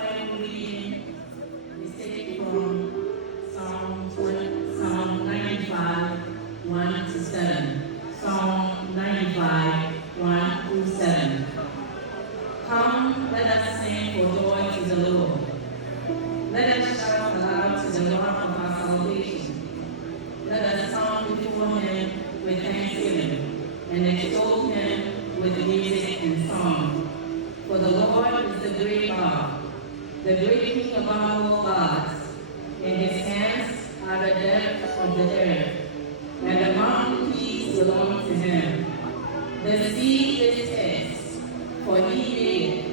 Bible reading is taken from Psalm 95, 1 to 7. Psalm 95, 1 through 7. Come, let us sing for joy to the Lord. Let us shout aloud to the rock of our salvation. Let us come before him with thanksgiving and extol him with music and song. For the Lord is the great God, the great King of all gods. In his hands are the depths of the earth, and the mountains belong to him. The sea is his, for he made it,